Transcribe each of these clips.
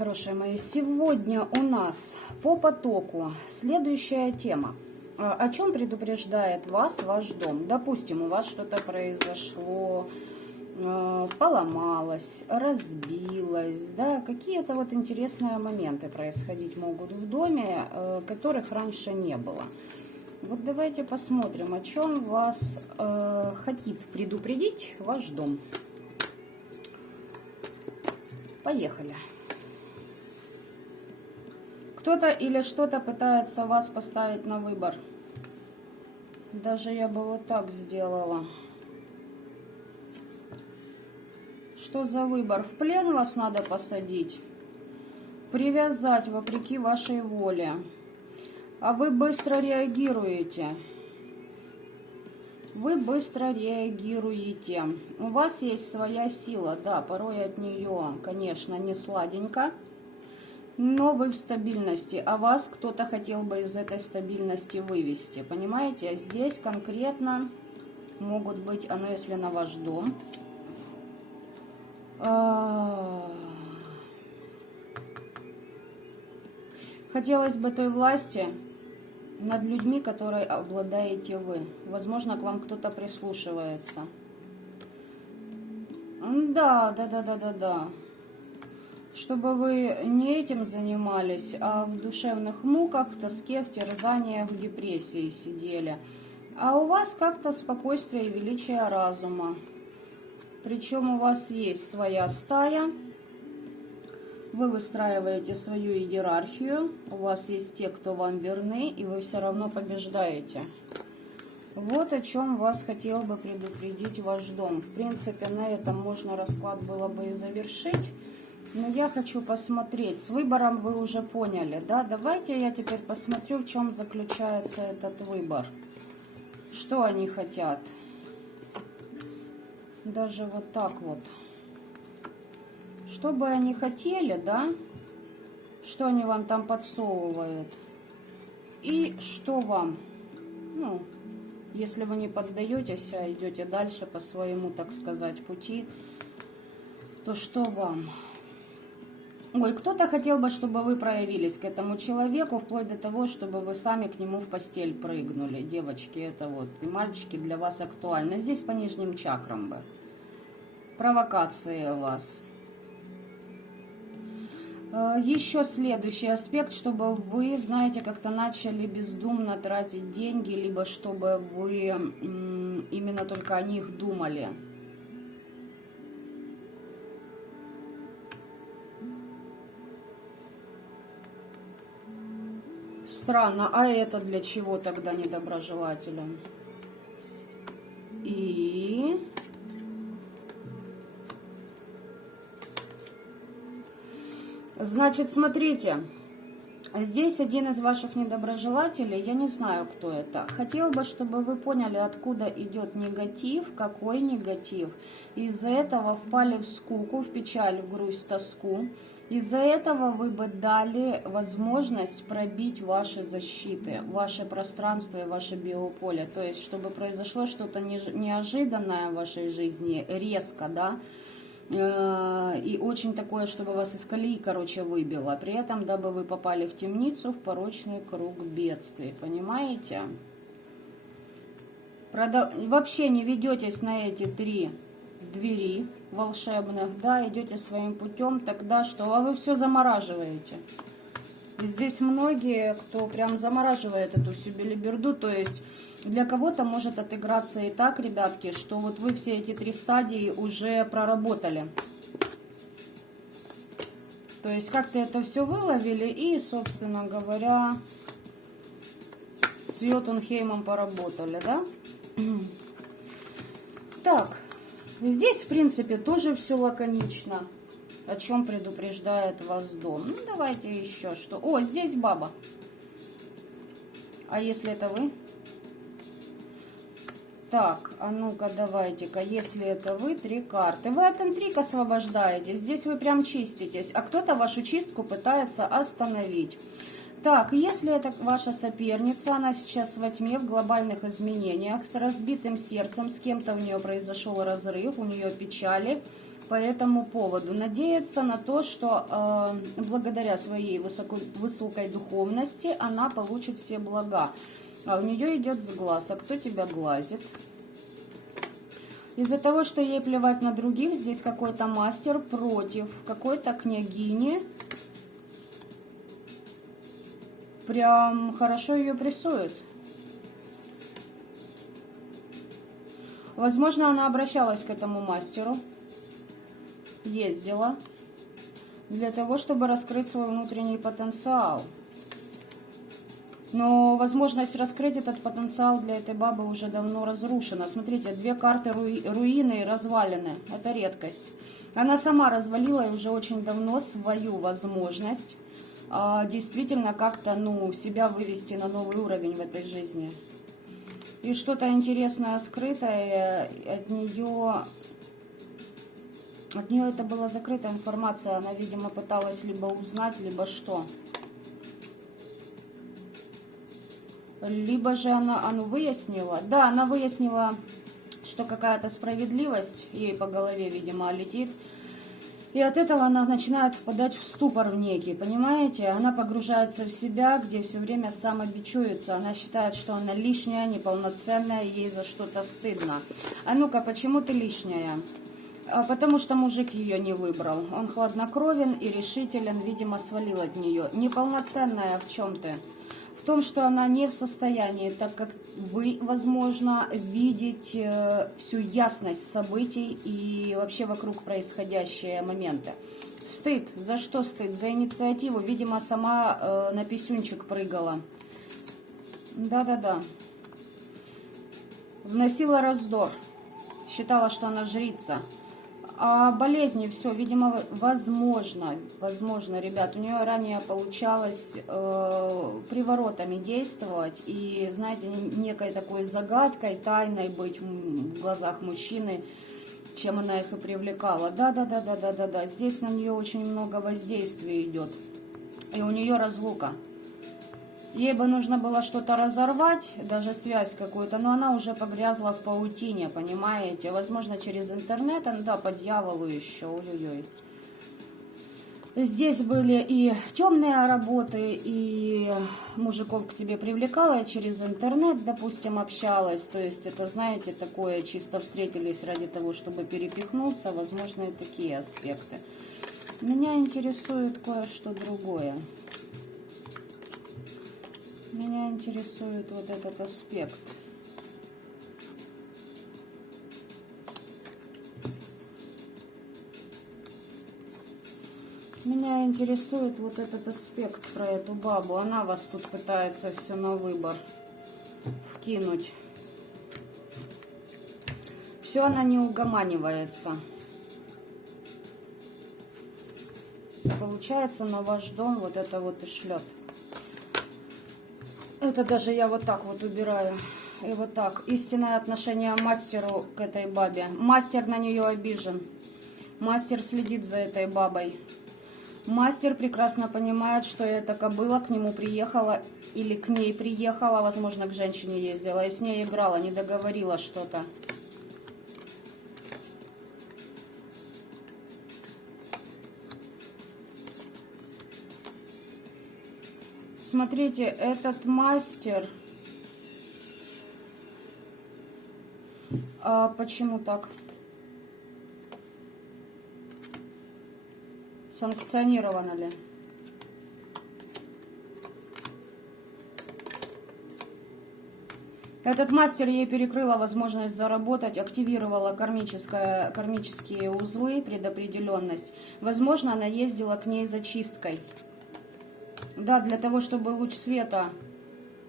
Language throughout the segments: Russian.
хорошие мои, сегодня у нас по потоку следующая тема. О чем предупреждает вас ваш дом? Допустим, у вас что-то произошло, поломалось, разбилось, да, какие-то вот интересные моменты происходить могут в доме, которых раньше не было. Вот давайте посмотрим, о чем вас хотит предупредить ваш дом. Поехали. Кто-то или что-то пытается вас поставить на выбор. Даже я бы вот так сделала. Что за выбор? В плен вас надо посадить? Привязать вопреки вашей воле? А вы быстро реагируете. Вы быстро реагируете. У вас есть своя сила. Да, порой от нее, конечно, не сладенько. Но вы в стабильности, а вас кто-то хотел бы из этой стабильности вывести. Понимаете? Здесь конкретно могут быть, если на ваш дом. Хотелось бы той власти над людьми, которой обладаете вы. Возможно, к вам кто-то прислушивается. Да. Чтобы вы не этим занимались, а в душевных муках, в тоске, в терзаниях, в депрессии сидели. А у вас как-то спокойствие и величие разума. Причем у вас есть своя стая. Вы выстраиваете свою иерархию. У вас есть те, кто вам верны, и вы все равно побеждаете. Вот о чем вас хотел бы предупредить ваш дом. В принципе, на этом можно расклад было бы и завершить. Но я хочу посмотреть. С выбором вы уже поняли, да? Давайте я теперь посмотрю, в чем заключается этот выбор. Что они хотят. Даже вот так вот. Что бы они хотели, да? Что они вам там подсовывают? И что вам? Ну, если вы не поддаетесь, а идете дальше по своему, так сказать, пути, то что вам? Ой, кто-то хотел бы, чтобы вы проявились к этому человеку, вплоть до того, чтобы вы сами к нему в постель прыгнули. Девочки, это вот, и мальчики для вас актуально. Здесь по нижним чакрам бы. Провокации у вас. Еще следующий аспект, чтобы вы, знаете, как-то начали бездумно тратить деньги, либо чтобы вы именно только о них думали. Странно, а это для чего тогда недоброжелателям? И... Значит, смотрите, здесь один из ваших недоброжелателей, я не знаю, кто это, хотел бы, чтобы вы поняли, откуда идет негатив, какой негатив. Из-за этого впали в скуку, в печаль, в грусть, тоску. Из-за этого вы бы дали возможность пробить ваши защиты, ваше пространство и ваше биополе. То есть, чтобы произошло что-то неожиданное в вашей жизни, резко, да, и очень такое, чтобы вас из колеи, короче, выбило. При этом, дабы вы попали в темницу, в порочный круг бедствий. Понимаете? Вообще не ведетесь на эти 3 двери волшебных, да, идете своим путем, тогда что? А вы все замораживаете. И здесь многие, кто прям замораживает эту всю белиберду, то есть для кого-то может отыграться и так, ребятки, что вот вы все эти 3 стадии уже проработали. То есть как-то это все выловили и, собственно говоря, с Йотунхеймом поработали, да? Так, здесь, в принципе, тоже все лаконично. О чем предупреждает вас дом. Ну, давайте еще что. О, здесь баба. А если это вы? Так, а ну-ка, давайте-ка, если это вы, 3 карты. Вы от интриг освобождаетесь. Здесь вы прям чиститесь. А кто-то вашу чистку пытается остановить. Так, если это ваша соперница, она сейчас во тьме, в глобальных изменениях, с разбитым сердцем, с кем-то у нее произошел разрыв, у нее печали, по этому поводу. Надеется на то, что благодаря своей высокой духовности она получит все блага. А у нее идет сглаз. А кто тебя глазит? Из-за того, что ей плевать на других, здесь какой-то мастер против какой-то княгини. Прям хорошо ее прессует. Возможно, она обращалась к этому мастеру, ездила, для того, чтобы раскрыть свой внутренний потенциал. Но возможность раскрыть этот потенциал для этой бабы уже давно разрушена. Смотрите, две карты руины и развалины. Это редкость. Она сама развалила и уже очень давно свою возможность действительно как-то, себя вывести на новый уровень в этой жизни. И что-то интересное, скрытое от нее это была закрытая информация. Она, видимо, пыталась либо узнать, либо что. Либо же она выяснила. Да, она выяснила, что какая-то справедливость ей по голове, видимо, летит. И от этого она начинает впадать в ступор в некий, понимаете? Она погружается в себя, где все время самобичуется. Она считает, что она лишняя, неполноценная, ей за что-то стыдно. А ну-ка, почему ты лишняя? Потому что мужик ее не выбрал. Он хладнокровен и решителен, видимо, свалил от нее. Неполноценная в чем ты? В том, что она не в состоянии, так как вы, возможно, видеть всю ясность событий и вообще вокруг происходящие моменты. Стыд. За что стыд? За инициативу. Видимо, сама на писюнчик прыгала. Да-да-да. Вносила раздор. Считала, что она жрица. А болезни, все, видимо, возможно, ребят, у нее ранее получалось приворотами действовать и, знаете, некой такой загадкой, тайной быть в глазах мужчины, чем она их и привлекала. Да, здесь на нее очень много воздействия идет, и у нее разлука. Ей бы нужно было что-то разорвать, даже связь какую-то, но она уже погрязла в паутине, понимаете? Возможно, через интернет, да, по дьяволу еще, ой-ой-ой. Здесь были и темные работы, и мужиков к себе привлекала, и через интернет, допустим, общалась. То есть это, знаете, такое, чисто встретились ради того, чтобы перепихнуться, возможно, и такие аспекты. Меня интересует кое-что другое. Меня интересует вот этот аспект. Меня интересует вот этот аспект про эту бабу. Она вас тут пытается все на выбор вкинуть. Все она не угоманивается. Получается, на ваш дом вот это вот и шлет. Это даже я вот так вот убираю. И вот так. Истинное отношение мастеру к этой бабе. Мастер на нее обижен. Мастер следит за этой бабой. Мастер прекрасно понимает, что эта кобыла к нему приехала или к ней приехала, возможно, к женщине ездила, и с ней играла, не договорила что-то. Смотрите, этот мастер... почему так? Санкционировано ли? Этот мастер ей перекрыла возможность заработать, активировала кармические узлы, предопределенность. Возможно, она ездила к ней за чисткой. Да, для того, чтобы луч света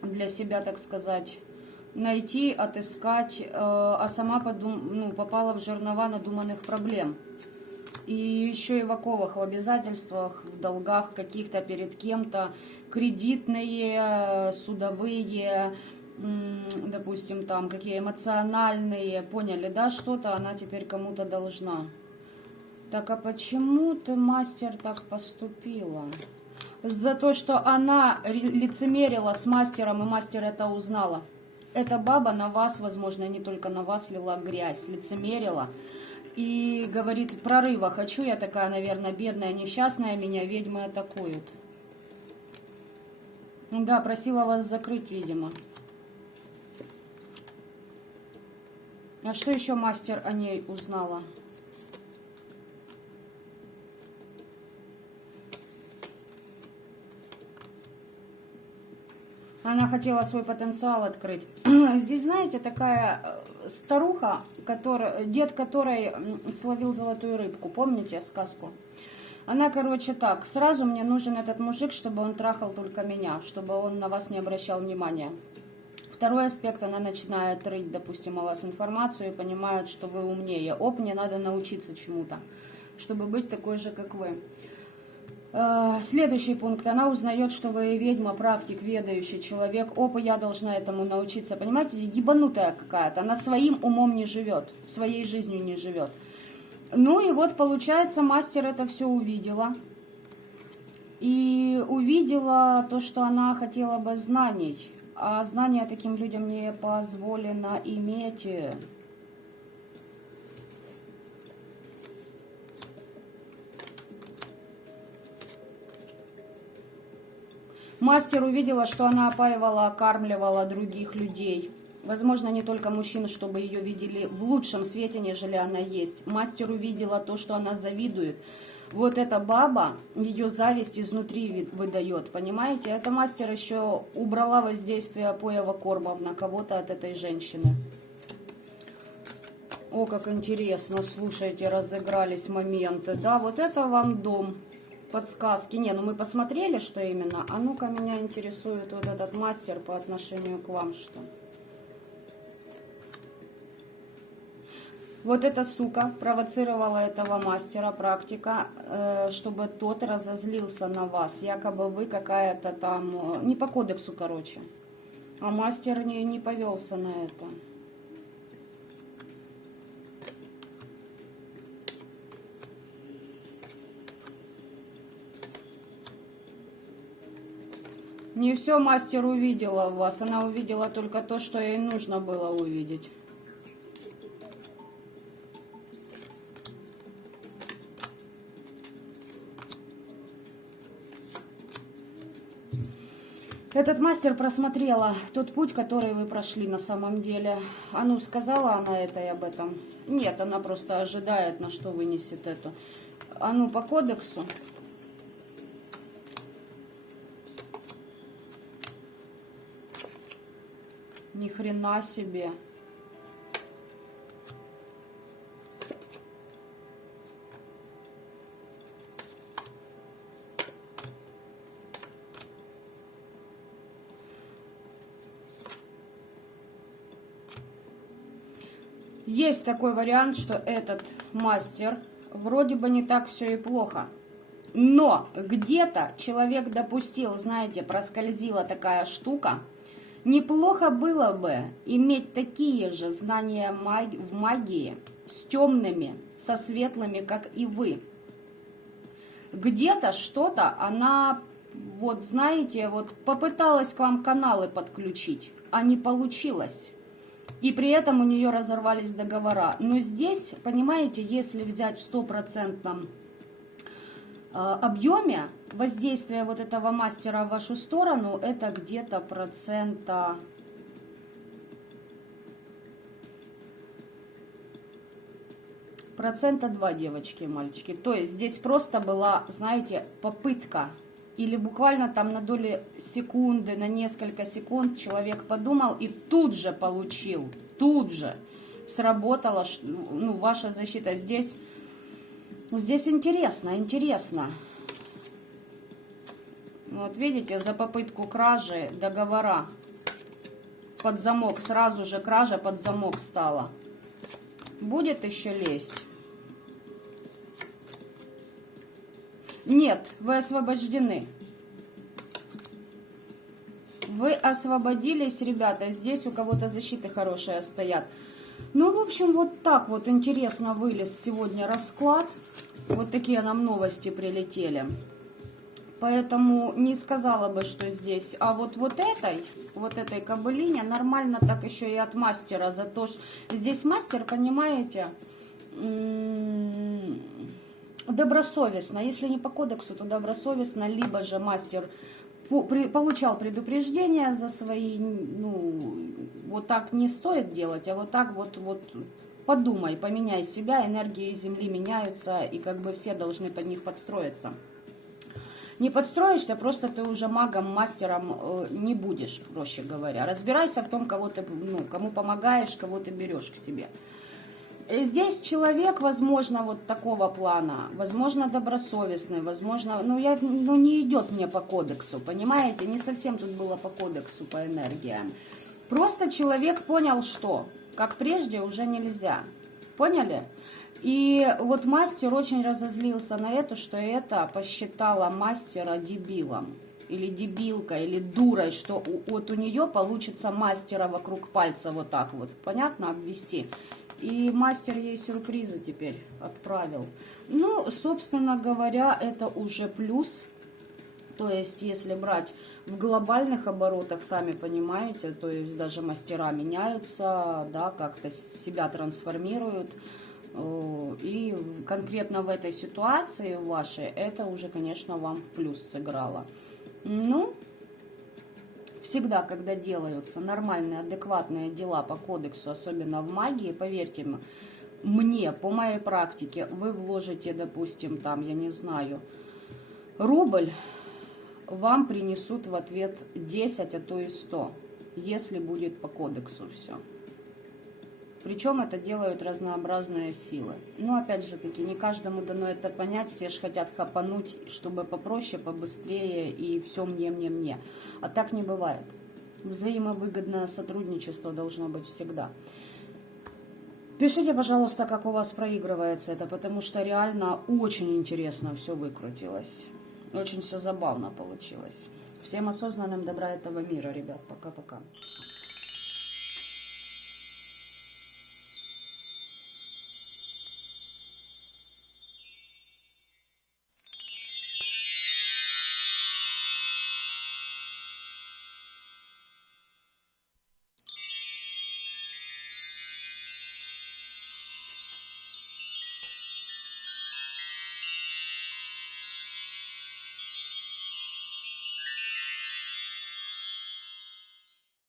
для себя, так сказать, найти, отыскать, а сама попала в жернова надуманных проблем. И еще и в оковах, в обязательствах, в долгах каких-то перед кем-то, кредитные, судовые, допустим, там какие эмоциональные, поняли, да, что-то она теперь кому-то должна. Так, а почему ты, мастер, так поступила? За то, что она лицемерила с мастером, и мастер это узнала. Эта баба на вас, возможно, не только на вас, лила грязь, лицемерила. И говорит, прорыва хочу, я такая, наверное, бедная, несчастная, меня ведьмы атакуют. Да, просила вас закрыть, видимо. А что еще мастер о ней узнала? Она хотела свой потенциал открыть. Здесь, знаете, такая старуха, дед которой словил золотую рыбку. Помните сказку? Она, короче, так. Сразу мне нужен этот мужик, чтобы он трахал только меня, чтобы он на вас не обращал внимания. Второй аспект, она начинает рыть, допустим, о вас информацию и понимает, что вы умнее. Оп, мне надо научиться чему-то, чтобы быть такой же, как вы. Следующий пункт. Она узнает, что вы ведьма, практик, ведающий человек. Опа, я должна этому научиться. Понимаете, ебанутая какая-то. Она своим умом не живет, своей жизнью не живет. Ну и вот, получается, мастер это все увидела. И увидела то, что она хотела бы знаний. А знания таким людям не позволено иметь. Мастер увидела, что она опаивала, окармливала других людей. Возможно, не только мужчин, чтобы ее видели в лучшем свете, нежели она есть. Мастер увидела то, что она завидует. Вот эта баба, ее зависть изнутри выдает, понимаете? Это мастер еще убрала воздействие опоева кормов на кого-то от этой женщины. О, как интересно, слушайте, разыгрались моменты. Да, вот это вам дом. Подсказки. Не, ну мы посмотрели, что именно. А ну-ка, меня интересует вот этот мастер по отношению к вам, что. Вот эта сука провоцировала этого мастера, практика, чтобы тот разозлился на вас. Якобы вы какая-то там, не по кодексу, короче. А мастер не повелся на это. Не все мастер увидела в вас, она увидела только то, что ей нужно было увидеть. Этот мастер просмотрела тот путь, который вы прошли на самом деле. А ну, сказала она это и об этом? Нет, она просто ожидает, на что вынесет это. А ну, по кодексу. Ни хрена себе. Есть такой вариант, что этот мастер вроде бы не так все и плохо. Но где-то человек допустил, знаете, проскользила такая штука. Неплохо было бы иметь такие же знания в магии с темными, со светлыми, как и вы. Где-то что-то она, вот знаете, вот попыталась к вам каналы подключить, а не получилось. И при этом у нее разорвались договора. Но здесь, понимаете, если взять в 100% объеме воздействия вот этого мастера в вашу сторону, это где-то процента 2, девочки и мальчики. То есть здесь просто была, знаете, попытка. Или буквально там на доли секунды, на несколько секунд человек подумал и тут же получил. Тут же сработала, ну, ваша защита. Здесь интересно, интересно. Вот видите, за попытку кражи договора под замок. Сразу же кража под замок стала. Будет еще лезть? Нет, вы освобождены. Вы освободились, ребята. Здесь у кого-то защиты хорошие стоят. Ну, в общем, вот так вот интересно вылез сегодня расклад. Вот такие нам новости прилетели. Поэтому не сказала бы, что здесь. А вот этой кобылине нормально так еще и от мастера. За то, что здесь мастер, понимаете, добросовестно. Если не по кодексу, то добросовестно, либо же мастер получал предупреждение за свои, ну, вот так не стоит делать, а вот так вот подумай, поменяй себя, энергии Земли меняются, и как бы все должны под них подстроиться. Не подстроишься, просто ты уже магом, мастером не будешь, проще говоря. Разбирайся в том, кого ты, ну, кому помогаешь, кого ты берешь к себе. Здесь человек, возможно, вот такого плана, возможно, добросовестный, возможно, ну, не идет мне по кодексу, понимаете? Не совсем тут было по кодексу, по энергиям. Просто человек понял, что, как прежде, уже нельзя. Поняли? И вот мастер очень разозлился на это, что это посчитала мастера дебилом. Или дебилкой, или дурой, что вот у нее получится мастера вокруг пальца вот так вот. Понятно? Обвести. И мастер ей сюрпризы теперь отправил. Ну, собственно говоря, это уже плюс. То есть, если брать в глобальных оборотах, сами понимаете, то есть даже мастера меняются, да, как-то себя трансформируют. И конкретно в этой ситуации вашей, это уже, конечно, вам в плюс сыграло. Ну, всегда, когда делаются нормальные, адекватные дела по кодексу, особенно в магии, поверьте мне, по моей практике, вы вложите, допустим, там, я не знаю, рубль, вам принесут в ответ 10, а то и 100, если будет по кодексу все. Причем это делают разнообразные силы. Но опять же таки, не каждому дано это понять, все же хотят хапануть, чтобы попроще, побыстрее и все мне. А так не бывает. Взаимовыгодное сотрудничество должно быть всегда. Пишите, пожалуйста, как у вас проигрывается это, потому что реально очень интересно все выкрутилось. Очень все забавно получилось. Всем осознанным добра этого мира, ребят. Пока-пока.